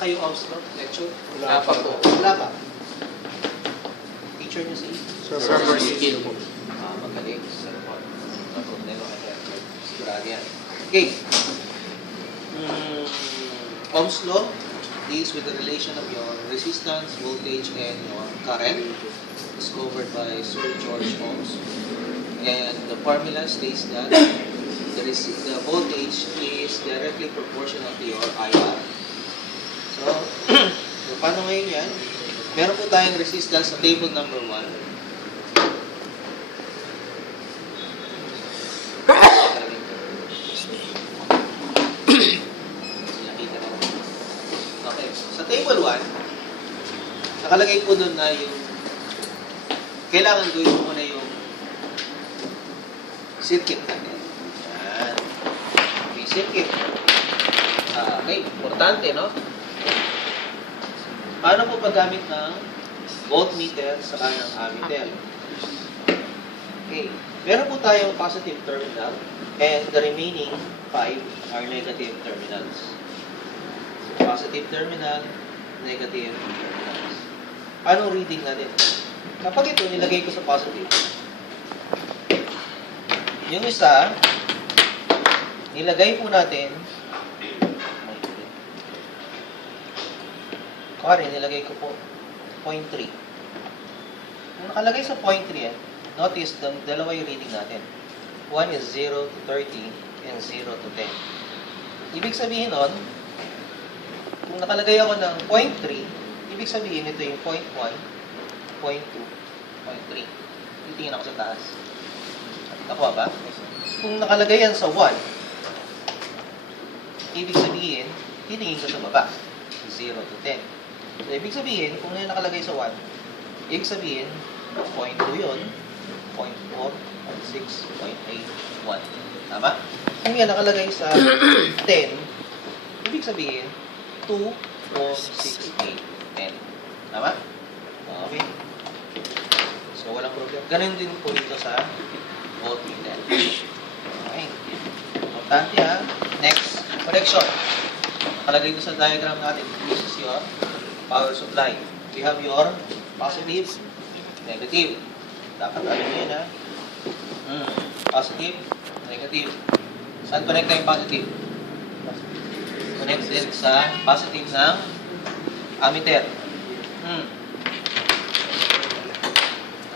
kayo Ohm's law lecture? Wala pa po. Wala pa. Teacher niyo si Sir Marcel po. magaling. Sir Paul. No problema kaya. Sigurado yan. Okay. Ohm's law deals with the relation of your resistance, voltage, and your current, discovered by Sir George Ohms. And the formula states that the voltage is directly proportional to your IR. So, paano ngayon yan? Meron po tayong resistance sa table number 1. Okay. Sa table 1, nakalagay po doon na yung kailangan gawin mo muna yung circuit natin. Yan. Okay, circuit. Okay, importante, no? Paano po paggamit ng voltmeter sa ng ammeter? Okay. Meron po tayong positive terminal and the remaining 5 are negative terminals. So, positive terminal, negative terminals. Anong reading natin? Kapag ito nilagay ko sa positive, yung isa, nilagay po natin, nilagay ko po 0.3. Kung nakalagay sa 0.3, notice dalawa yung reading natin. One is 0 to 30 and 0 to 10. Ibig sabihin nun, kung nakalagay ako ng 0.3, ibig sabihin ito yung 0.1, 0.2, 0.3. Titingin ako sa taas. Nakuha ba? Kung nakalagay yan sa 1, ibig sabihin, titingin ko sa baba. 0 to 10. So, ibig sabihin, kung yan nakalagay sa 1, ibig sabihin, 0.2 yun, 0.4, 0.6, 0.8, 1. Tama? Kung yan nakalagay sa 10, ibig sabihin, 2, 4, 6, 8, 10. Tama? Okay. So, walang problem. Ganun din po dito sa voltmeter. Okay. Importante ha. Next, connection. Nakalagay ko sa diagram natin. This is your power supply. We have your positive, negative. Dapat alam niyo yan ha. Positive, negative. Saan connect yung positive? Connected sa positive ng ammeter.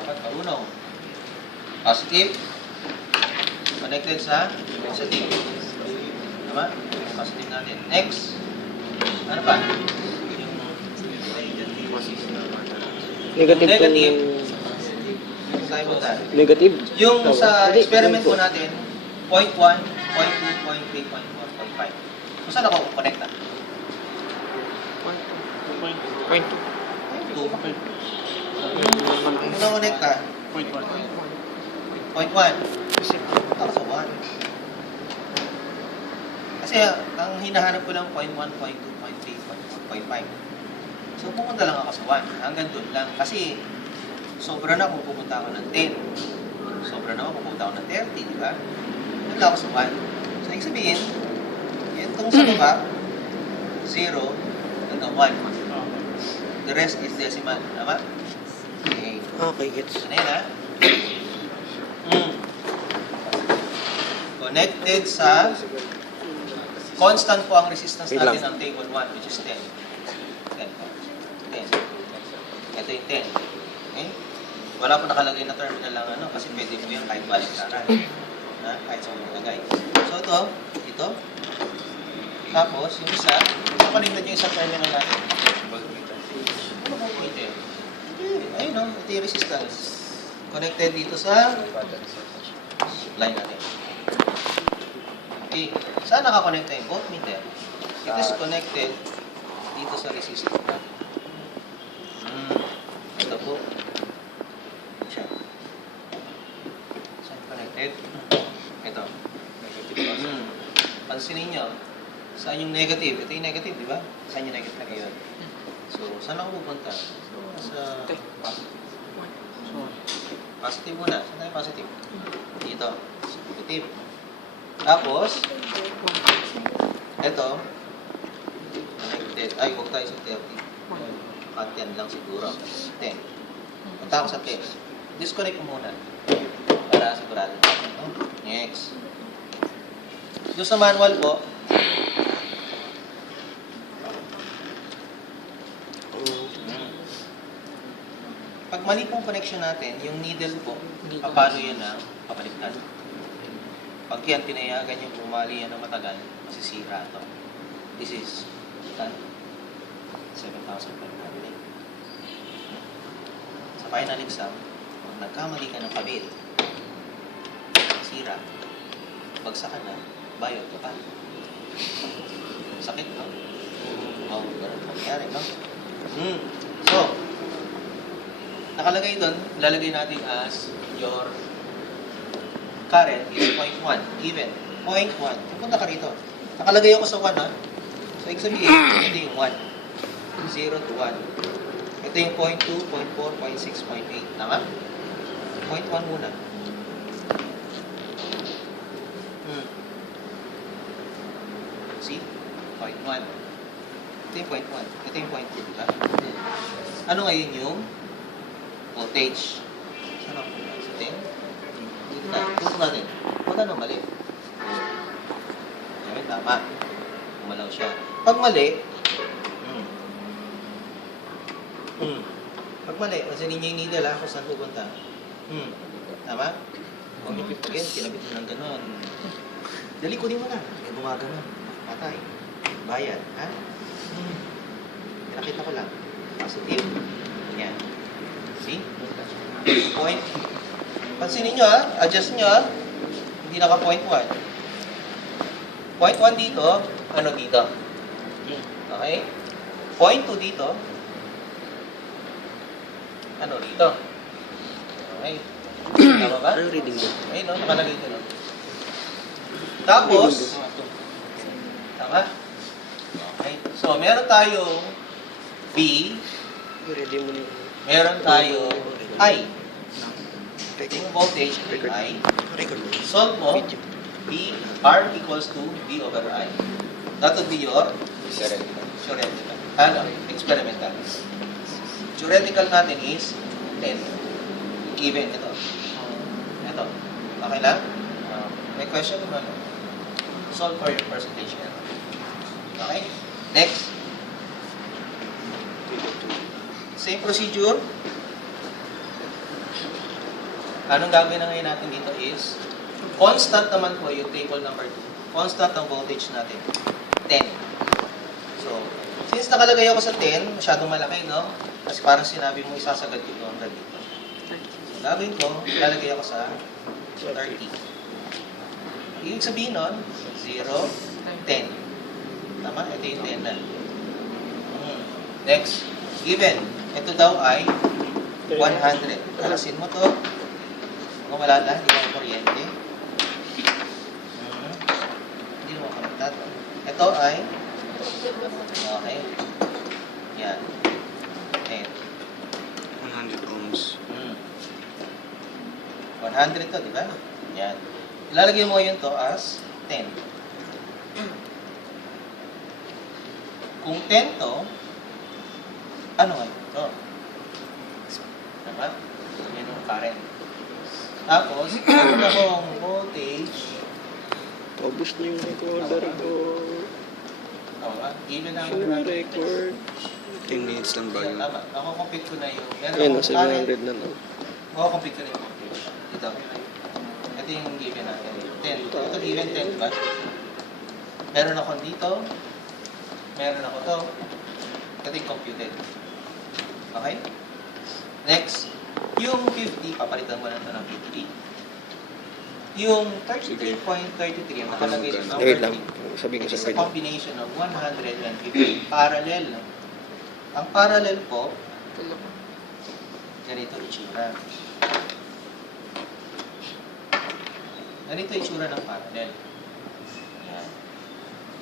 Dapat marunong. Positive, connected sa positive. Tama? Positive natin. Next. Ano pa? Negative. Negative. Negative. Yung sa experiment po natin, 0.1, 0.2, 0.3, 0.4, 0.5. Kung saan ako connecta? 0.2. 2. Kung saan connecta? 0.1. Para sa 1. Kasi ang hinahanap ko lang 0.1, 0.2, 0.3, 0.4, 0.5. So pupunta lang ako sa 1. Hanggang doon lang. Kasi sobra na kung pupunta ako ng 10. Sobra na kung pupunta ako ng 30, di ba? Doon lang ako sa 1. So ibig sabihin, itong sa baba, 0 hanggang 1. The rest is decimal. Tama? Okay. Okay, gets. Ano yan ha? Connected sa constant po ang resistance natin ng table 1, which is 10. 10. Ito yung 10. Okay? Wala po nakalagay na terminal lang ano, kasi pwede mo yan kahit baliktaran. Kahit sa mga lagay. So ito. Tapos, yung isa, connected yung isang terminal natin. Ano po ito? Ayun o, ito yung resistance. Connected dito sa supply natin. Okay. Saan nakakonect yung voltmeter? It is connected dito sa resistor. Ito po. Siya. Saan connected? Ito. Pansinin nyo. Saan yung negative? Ito yung negative, di ba? Saan yung negative? Ngayon. So, saan ako pupunta? Sa positive. Positive muna. Saan tayo positive? Dito. Sa negative. Tapos, ito, 10. Ay, huwag tayo sa 30. At 10 lang siguro. 10. Punta ako sa 10. Disconnect ko muna. Para sigurado. No? Next. Doon sa manual po, pag mali pong connection natin, yung needle po, papalo yan na papaliktad. Pag yan, pinayagan yung bumali yan ng matagal, masisira ito. This is done. 7,500. Sa final exam, kung nagkamali ka ng kabit, sira, bagsak ka na, bayad ka pa. Sakit, no? Oo, ganun mangyari, no? So, nakalagay doon, lalagay natin as your current is 0.1, given. 0.1. Pupunta ka rito. Nakalagay ako sa 1, ha? So, ibig sabihin, ito yung 1. 0 to 1. Ito yung 0.2, 0.4, 0.6, 0.8. Tama? 0.1 muna. See? 0.1. Ito yung 0.1. Ito yung 0.2, diba? Ano ngayon yung voltage? Saan ako? Sa 10? Dito na. Dito natin. Huwag na mali. Ayun, tama. Umalaw siya. Pag mali, pag mali, kasi ninyo yung needle kung saan pupunta. Tama? Huwag niyo pipagyan, kinabit mo ng ganon. Dali ko din mo na. Kaya gumaganon. Patay. Bayad. Ha? Pinakita ko lang. Positive. Yan. See? Point. Pansinin nyo adjust nyo hindi naka point 1. Point 1 dito, ano dito? Okay? Point 2 dito, ano dito? Okay? Tama ba? Anong reading mo? Ayun, no? Nakalagay ko, no? Tapos, tama? Okay. So, meron tayong B, Reading mo niyo. meron tayong I. Yung voltage ay I. Record mo. Solve mo, B, R equals to B over I. That would be your theoretical. Ano? Experimental. Theoretical natin is 10. Given ito. Ito. Okay lang? May question naman. Solve for your percentage error. Okay? Next. Same procedure. Anong gagawin na ngayon natin dito is constant naman po yung table number 2. Constant ang voltage natin. 10. So, since nakalagay ako sa 10, masyadong malaki, no? Kasi parang sinabi mo isasagad ko ito hanggang dito. So, gagawin ko, lalagay ako sa 30. Ibig sabihin nun, 0, 10. Tama? Ito yung 10 na. Next. Given. Ito daw ay 100. Alasin mo to. Kung wala na, hindi mo kuryente. Hindi mo kamutat. Ito ay okay. Yan. 10. 100 ohms. 100 to, di ba? Yan. Ilalagay mo yun to as 10. Kung 10 to, ano nga ito? Diba? Yan yung current. Tapos, meron akong voltage. Paubos na yung recorder ko. Oo nga, given na ako Sure, record. 10 minutes lang ba yun? Tama, nakukompute ko na yung meron Ayan, akong current. 700 na no. Nakukompute ko na yung voltage. Ito. Ito yung given natin. 10. Ito given 10, diba? Meron ako dito. Meron ako to. Ito yung computed. Okay? Next. Yung 50, papalitan mo na ito ng 50. Yung 33.33, ang nakalagay sa number Wait lang. 3, Sabihin ko is sa a combination of 100 and 50. Parallel. Ang parallel po, ganito itsura. Ganito itsura ng parallel. Yan.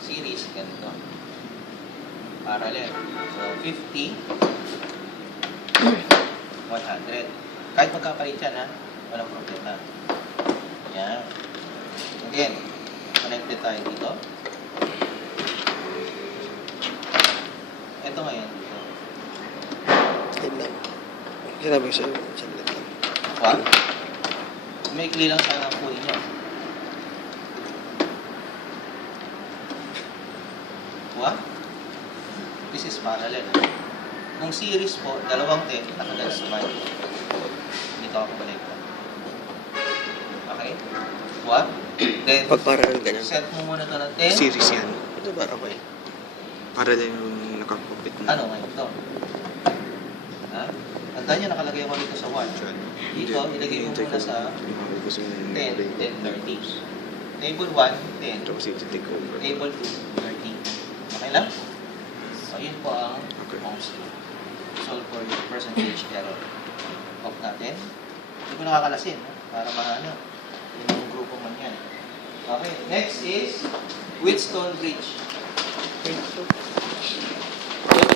Series, ganito. Parallel. So, 50, 100. Kahit magkapalit yan, ha? Walang problema. Yan. Again, connected tayo dito. Ito ngayon. Ito. Wait lang. Sinabi ko sa'yo, saglit lang. What? May clear lang sana ang pull nyo. What? This is parallel. Kung series po, dalawang 10, nakadal sa mind. Dito ako balik ko. Okay? What? Then, Pag parallel ganyan, set mo muna ito ng 10. series yan. Ito ba? Okay. Parallel yung nakakapit na. Ano ngayon ito? Ha? Tandaan nyo, nakalagay ko dito sa 1. Dito, ilagay mo muna sa 10, 10, 30. Table 1, 10. Tapos ito take over. Table 2, 30. Okay lang? So, yun po ang Okay. ohms law. Solve for your percentage error. Off natin. Hindi ko nakakalasin. Para maano. Yun yung grupo man yan. Okay. Next is Wheatstone Bridge.